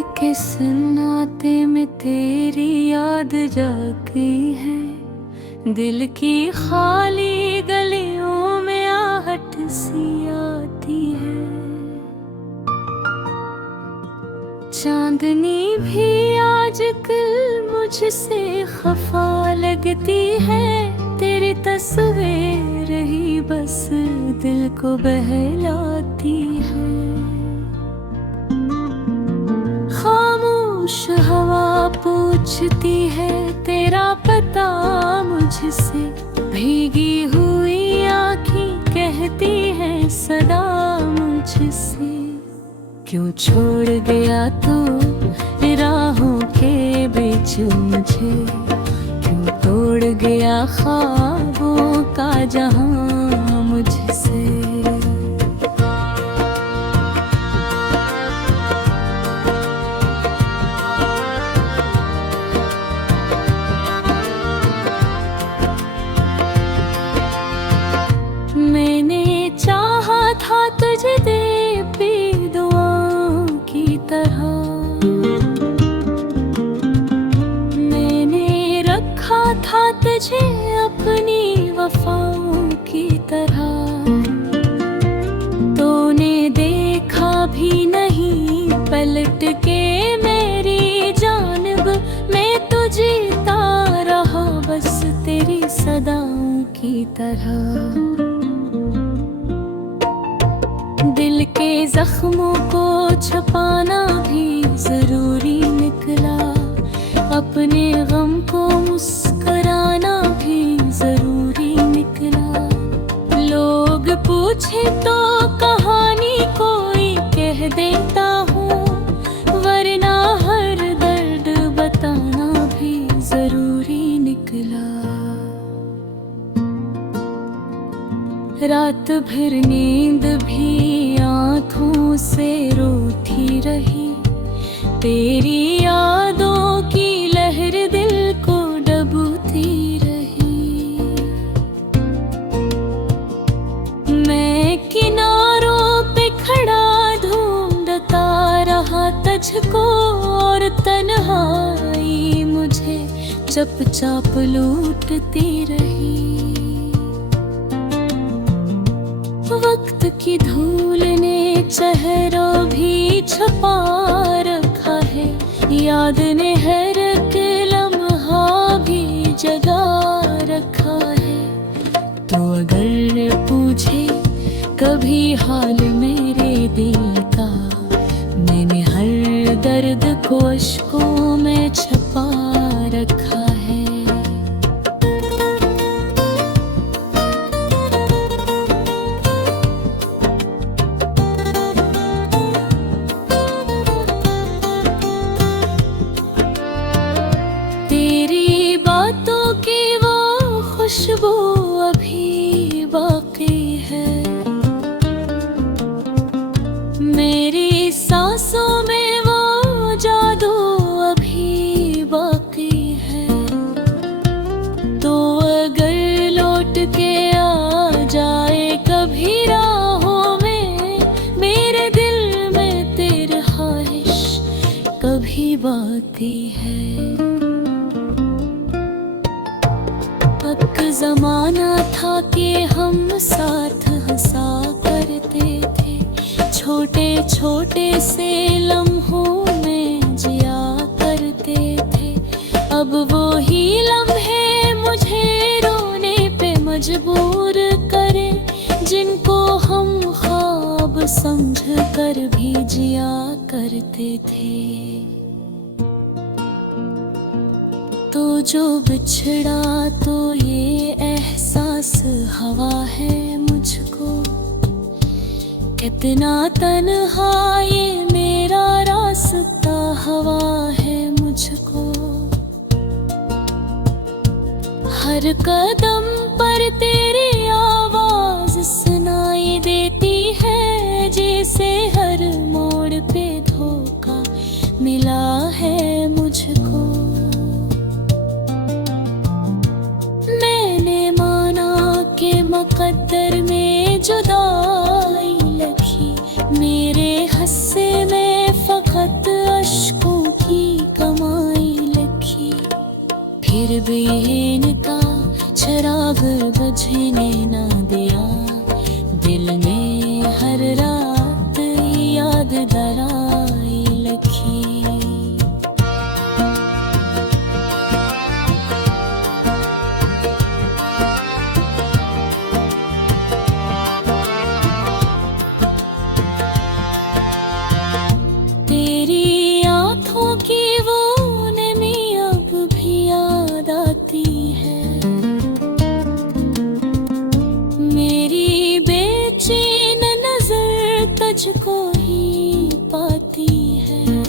के सन्नाटे में तेरी याद जागी है। दिल की खाली गलियों में आहट सी आती है। चांदनी भी आजकल मुझसे खफा लगती है। तेरी तस्वीर ही बस दिल को बहलाती है। खामोश हवा पूछती है तेरा पता मुझसे। भीगी हुई आँखें कहती हैं सदा मुझसे। क्यों छोड़ गया तू राहों के बीच मुझे। क्यों तोड़ गया ख्वाबों का जहां मुझसे। मैंने चाहा था तुझे दे भी दुआओं की तरह। मैंने रखा था तुझे अपनी वफाओं की तरह। तूने देखा भी नहीं पलट के मेरी जानिब। मैं तो जीता रहा बस तेरी सदाओं की तरह। दिल के जख्मों को छुपाना भी जरूरी निकला। अपने गम को मुस्कुराना भी जरूरी निकला। लोग पूछे तो कहानी कोई कह देता हूँ। वरना हर दर्द बताना भी जरूरी निकला। रात भर नींद भी आँखों से रोती रही। तेरी यादों की लहर दिल को डूबती रही। मैं किनारों पे खड़ा ढूंढता रहा तुझको। और तन्हाई मुझे चुपचाप लूटती रही। वक्त की धूल ने चेहरों भी छुपा रखा है। याद ने हर एक लम्हा भी जगा रखा है। तो अगर पूछे कभी हाल मेरे दिल का। मैंने हर दर्द को अश्कों में छुपा रखा है। खुशबू अभी बाकी है। मेरी सांसों में वो जादू अभी बाकी है। तो अगर लौट के आ जाए कभी राहों में। मेरे दिल में तेरी ख्वाहिश कभी बाकी है। जमाना था कि हम साथ हंसा करते थे। छोटे छोटे से लम्हों में जिया करते थे। अब वो ही लम्हे मुझे रोने पे मजबूर करे। जिनको हम ख्वाब समझ कर भी जिया करते थे। तो जो बिछड़ा तो ये एहसास हवा है मुझको। कितना तन्हा ये मेरा रास्ता हवा है मुझको। हर कदम पर तेरी आवाज सुनाई देती है। जैसे हर मोड़ पे धोखा मिला है मुझको। मुकद्दर में जुदाई लगी। मेरे हस्से में फकत अश्क फिर भी इनका चराग बुझने ना दिया। दिल में हर रात याद दराई लखी। तेरी आँखों की वो नमी अब भी याद आती है। मेरी बेचैन नजर तुझको ही पाती है।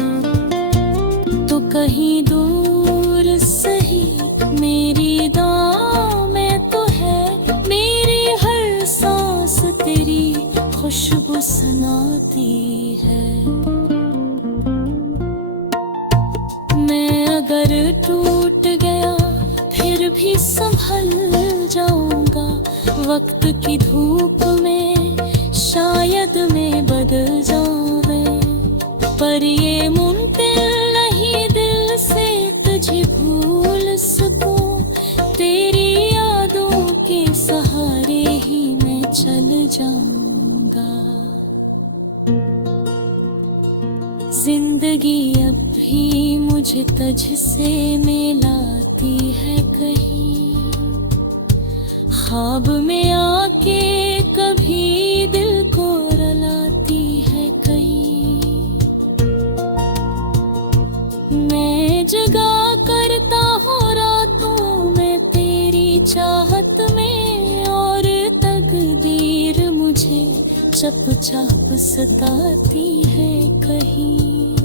तो कहीं दूर सही मेरी दां में तो है। मेरी हर सांस तेरी खुशबू सुनाती है। मैं अगर टूट गया फिर भी संभल जाऊंगा। वक्त की धूप में शायद मैं बदल जाऊं, पर ये मुमकिन नहीं दिल से तुझे भूल सकूं। तेरी यादों के सहारे ही मैं चल जाऊंगा। जिंदगी अब भी मुझे तुझसे मिलाती है कहीं। ख्वाब में आके कभी दिल को रुलाती है कहीं। मैं जगा करता हूँ रातों में तेरी चाहत में, और तकदीर मुझे चुपचाप सताती है कहीं।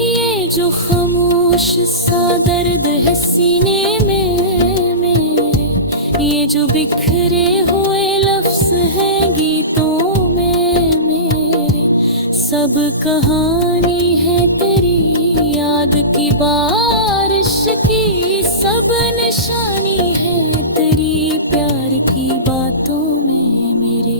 ये जो खामोश सा दर्द है सीने में मेरे, ये जो बिखरे हुए लफ्ज हैं गीतों में मेरे, सब कहानी है तेरी याद की बारिश की। सब निशानी है तेरी प्यार की बातों में मेरे।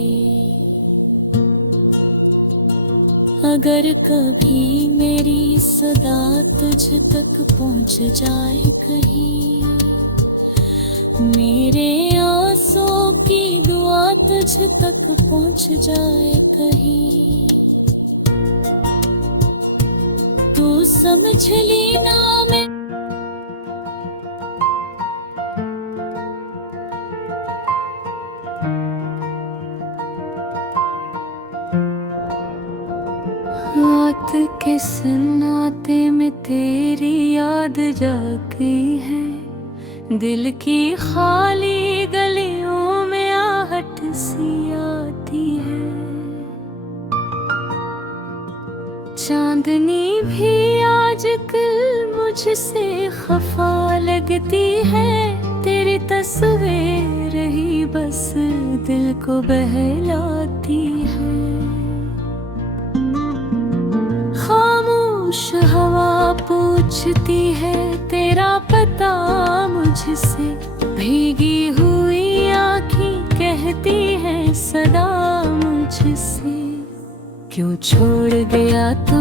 अगर कभी मेरी सदा तुझ तक पहुंच जाए कहीं, मेरे आंसू की दुआ तुझ तक पहुंच जाए कहीं, तू समझ लेना मैं रात के सन्नाटे में तेरी याद जागी है। दिल की खाली गलियों में आहट सी आती है। चांदनी भी आजकल मुझसे खफा लगती है। तेरी तस्वीर ही बस दिल को बहलाती है। खामोश हवा पूछती है तेरा पता मुझसे। भीगी हुई आँखें कहती हैं सदा मुझसे, क्यों छोड़ गया तू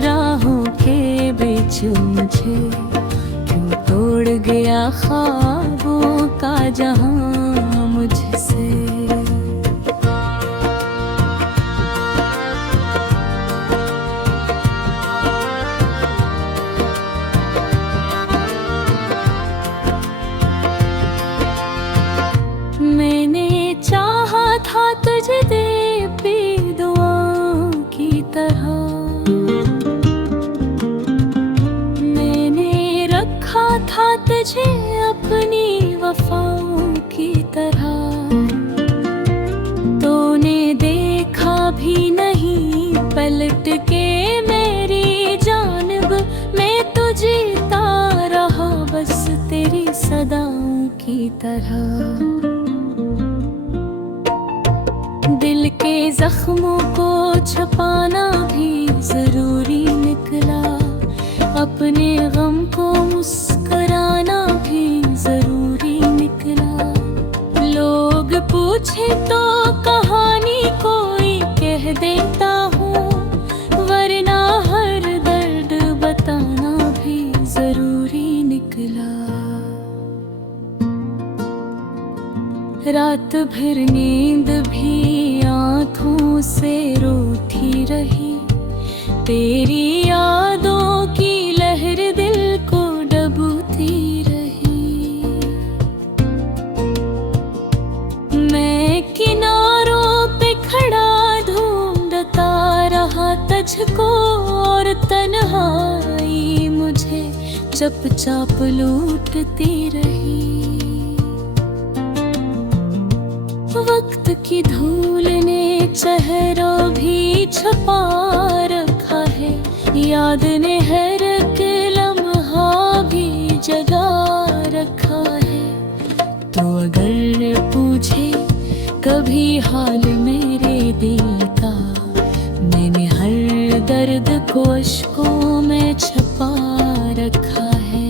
राहों के बीच मुझे। क्यों तोड़ गया ख्वाबों का जहां मुझसे। मैंने चाहा था तुझे दे बेदुआओं की तरह। मैंने रखा था तुझे अपनी वफाओं की तरह। तूने देखा भी नहीं पलट के मेरी जानिब। मैं तो जीता रहा बस तेरी सदाओं की तरह। दिल के जख्मों को छुपाना भी जरूरी निकला। अपने गम को मुस्कुराना भी जरूरी निकला। लोग पूछे तो कहानी कोई कह देता हूँ, वरना हर दर्द बताना भी जरूरी रात भर नींद भी आँखों से रूठी रही, तेरी यादों की लहर दिल को डूबती रही। मैं किनारों पे खड़ा ढूंढता रहा तुझको, और तन्हाई मुझे चुपचाप लूटती रही। वक्त की धूल ने चेहरों भी छुपा रखा है, याद ने हर एक लम्हा भी जगा रखा है। तो अगर पूछे कभी हाल मेरे दिल का, मैंने हर दर्द को अश्कों में छुपा रखा है।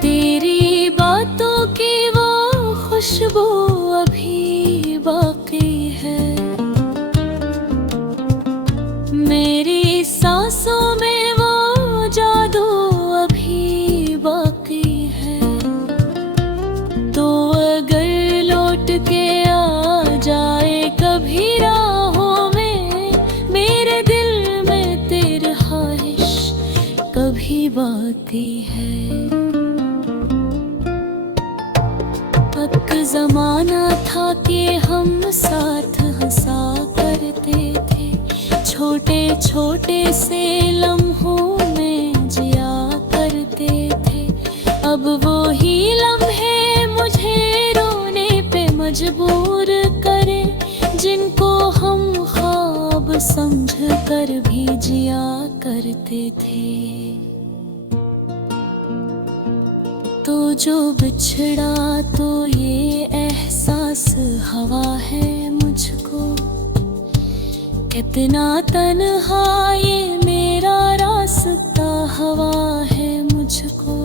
तेरी बातों की वो खुशबू अभी बाकी है, मेरी सांसों में वो जादू अभी बाकी है। तो अगर लौट के आ जाए कभी राहों में, मेरे दिल में तेरी ख्वाहिश कभी बाकी है। एक ज़माना था कि हम साथ हंसा करते थे, छोटे छोटे से लम्हों में जिया करते थे। अब वो ही लम्हे मुझे रोने पे मजबूर करे, जिनको हम ख्वाब समझ कर भी जिया करते थे। तो जो बिछड़ा तो ये एहसास हवा है मुझको, कितना तन्हा ये मेरा रास्ता हवा है मुझको।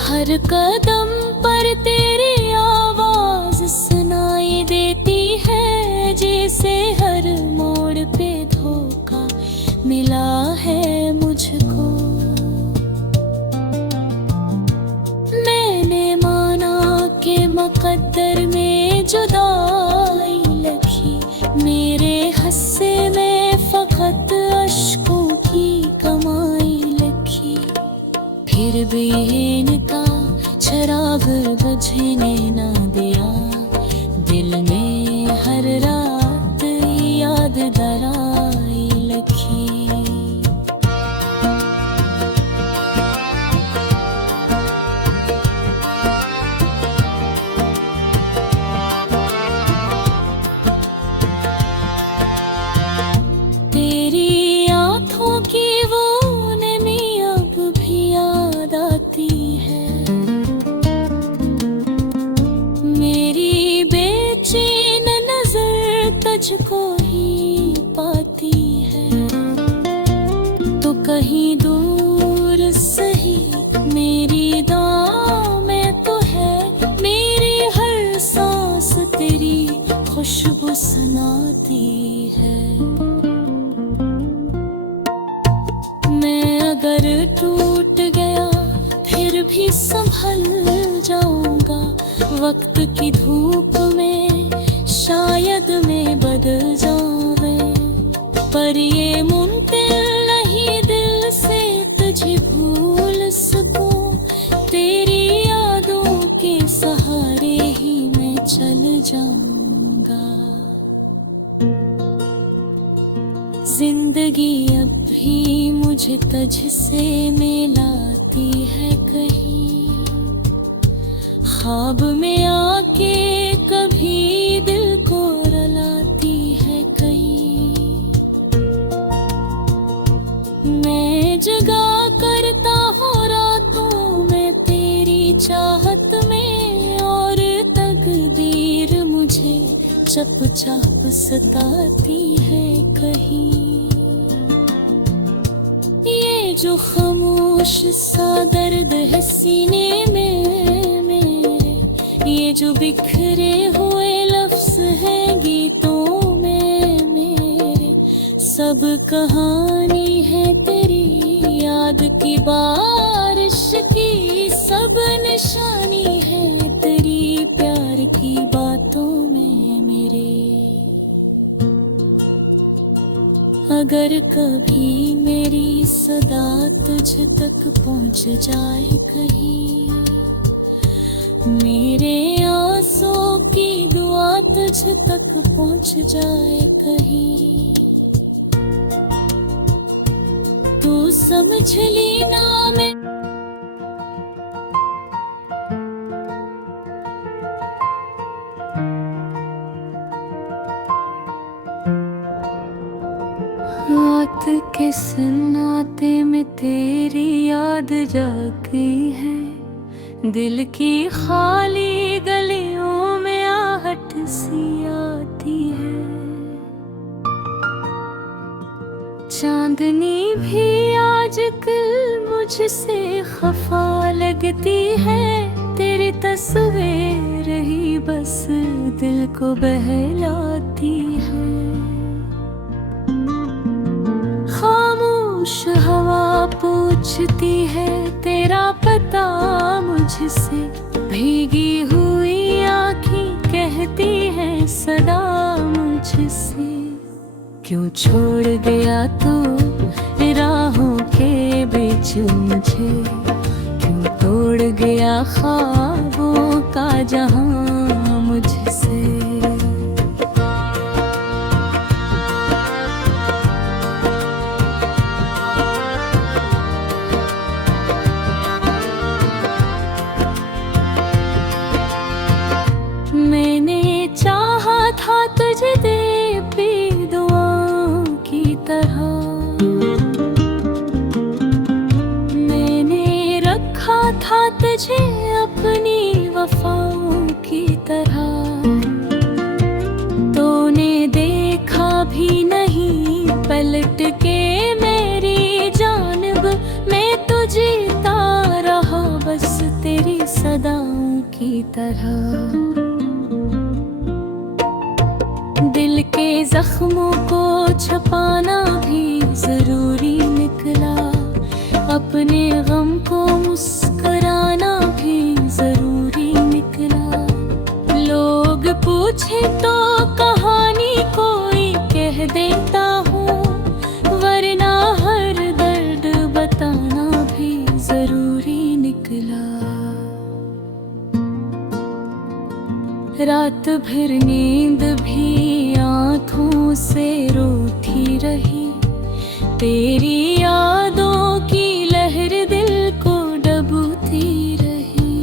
हर कदम पर तेरी आवाज सुनाई देती है, जैसे हर मोड़ पे धोखा मिला है मुझको। मुकद्दर में जुदाई लिखी, मेरे हिस्से में फकत अश्कों की कमाई लिखी। फिर भी इनका शराब बुझने ना दिया, दिल में हर रात याद दराई लिखी। की वो नमी अब भी याद आती है, मेरी बेचैन नजर तुझको ही पाती है। तो कहीं दूर सही मेरी दां में तो है, मेरी हर सांस तेरी खुशबू सुनाती है। अगर टूट गया फिर भी संभल जाऊंगा, वक्त की धूप में शायद मैं बदल जाऊंगा, पर ये मुमकिन नहीं दिल से तुझे भूल सकूं। तेरी यादों के सहारे ही मैं चल जाऊंगा। जिंदगी अब भी मुझे तुझसे मिलाती है कहीं, ख्वाब में आके कभी दिल को रुलाती है कहीं। मैं जगा करता हूँ रातों में तेरी चाहत में, और तकदीर मुझे चुपचाप सताती है कहीं। ये जो खामोश सा दर्द है सीने में मेरे, ये जो बिखरे हुए लफ्ज हैं गीतों में मेरे, सब कहानी है तेरी याद की बारिश की, सब निशानी है तेरी प्यार की बातों में मेरे। अगर कभी मेरी सदा तुझ तक पहुंच जाए कहीं, मेरे आंसुओं की दुआ तुझ तक पहुंच जाए कहीं, तू समझ लेना मैं रात के सन्नाटे में तेरी याद जागी है, दिल की खाली गलियों में आहट सी आती है। चांदनी भी आजकल मुझसे खफा लगती है, तेरी तस्वीर ही बस दिल को बहलाती है। खामोश हवा पूछती है तेरा पता मुझसे, भीगी हुई आँखें कहती हैं सदा मुझसे, क्यों छोड़ गया तू राहों के बीच मुझे, क्यों तोड़ गया ख्वाबों का जहां मुझसे। मैंने चाहा था तुझे दे भी दुआओं की तरह, मैंने रखा था तुझे अपनी वफाओं की तरह, तूने देखा भी नहीं पलट के मेरी जानिब, मैं तो जीता रहा बस तेरी सदाओं की तरह। दिल के जख्मों को छुपाना भी जरूरी निकला, अपने गम को मुस्कुराना भी जरूरी निकला। लोग पूछे तो कहानी कोई कह देता हूँ, वरना हर दर्द बताना भी जरूरी निकला। रात भर नींद भी आँखों से रूठी रही, तेरी यादों की लहर दिल को डूबती रही।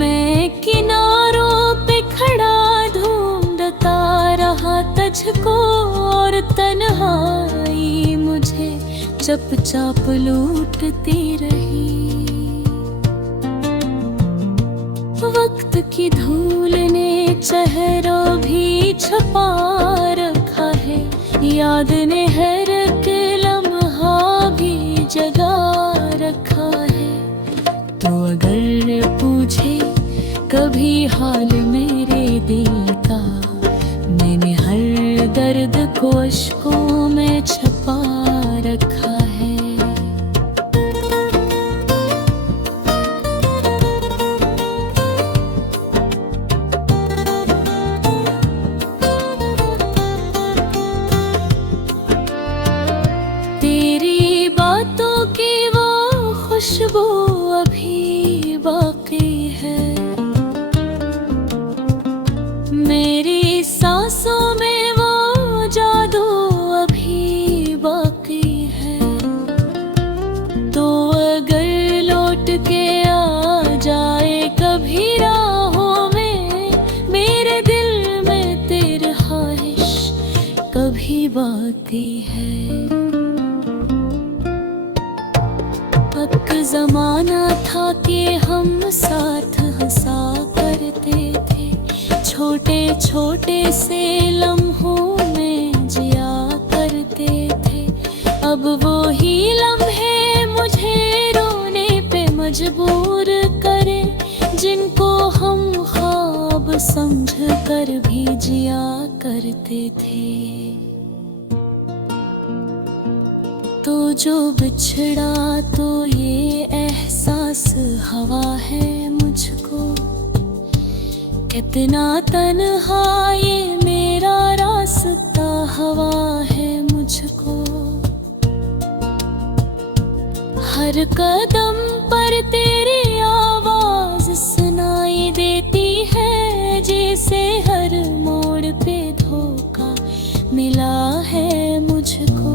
मैं किनारों पे खड़ा ढूंढता रहा तुझको, और तन्हाई मुझे चुपचाप लूटती रही। वक्त की धूल ने चेहरों भी छुपा रखा है, याद ने हर एक लम्हा भी जगा रखा है। तो अगर पूछे कभी हाल मेरे दिल का, मैंने हर दर्द को अश्कों में छुपा रखा है। खुशबू अभी बाकी है, मेरी सांसों में वो जादू अभी बाकी है। तो अगर लौट के आ जाए कभी राहों में, मेरे दिल में तेरी ख्वाहिश कभी बाकी है। एक जमाना था कि हम साथ हंसा करते थे, छोटे छोटे से लम्हों में जिया करते थे। अब वो ही लम्हे मुझे रोने पे मजबूर समझ कर भी जिया करते थे। तो जो बिछड़ा तो ये एहसास हवा है मुझको, कितना तन्हा ये मेरा रास्ता हवा है मुझको। हर कदम पर तेरी आवाज सुनाई देती है, जैसे हर मोड़ पे धोखा मिला है मुझको।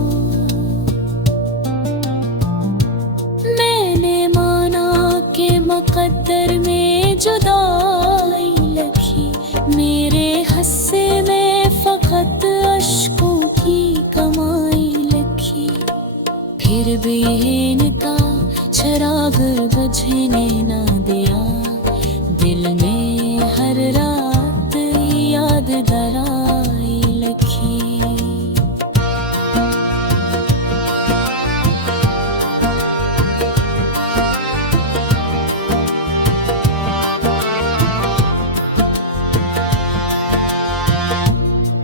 मैंने माना कि मुकद्दर में जुदाई लिखी, मेरे हिस्से में फकत अश्कों की कमाई लिखी। फिर भी इनका शराब बुझने न दिया, दिल में हर रात याद दराई लिखी।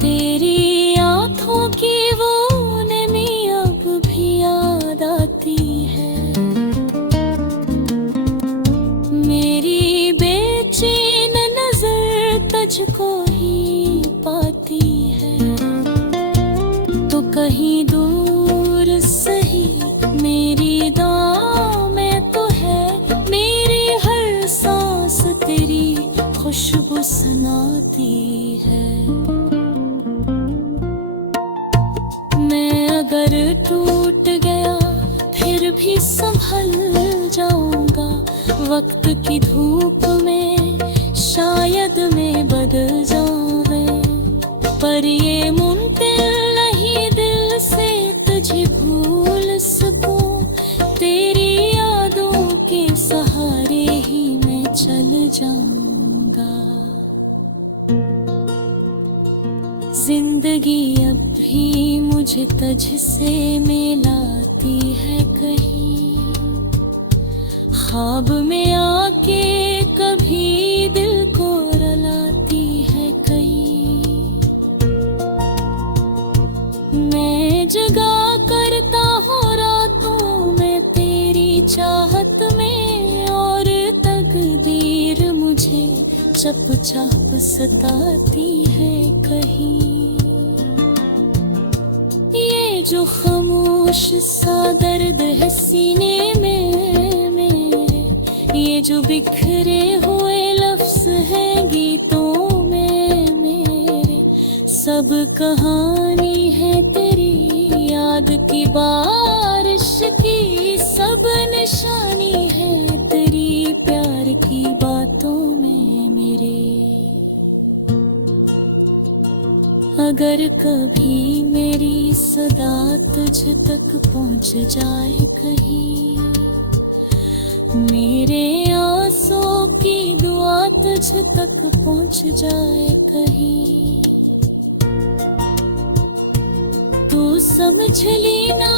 तेरी आँखों की वो नमी अब भी याद आती है, मेरी बेचैन नजर तुझको ही पाती है। तो कहीं दूर सही मेरी दां में तो है, मेरी हर सांस तेरी खुशबू सुनाती है। मैं अगर टूट गया फिर भी संभल जाऊंगा, वक्त की धूप में शायद मैं बदल जाऊंगा। पर ये मुमकिन नहीं दिल से तुझे भूल सकूं, तेरी यादों के सहारे ही मैं चल जाऊंगा। जिंदगी अब भी मुझे तुझसे मिलाती है कहीं, ख्वाब में आके कभी दिल को रुलाती है कहीं। मैं जगा करता हूँ रातों में तेरी चाहत में, और तकदीर मुझे चुपचाप सताती है कहीं। ये जो खामोश सा दर्द है सीने में मेरे, ये जो बिखरे हुए लफ्ज हैं गीतों में मेरे, सब कहानी है तेरी याद की बारिश की, सब निशानी है तेरी प्यार की बातों में मेरे। अगर कभी मेरी सदा तुझ तक पहुंच जाए कहीं, मेरे आंसू की दुआ तुझ तक पहुंच जाए कहीं, तू समझ लेना।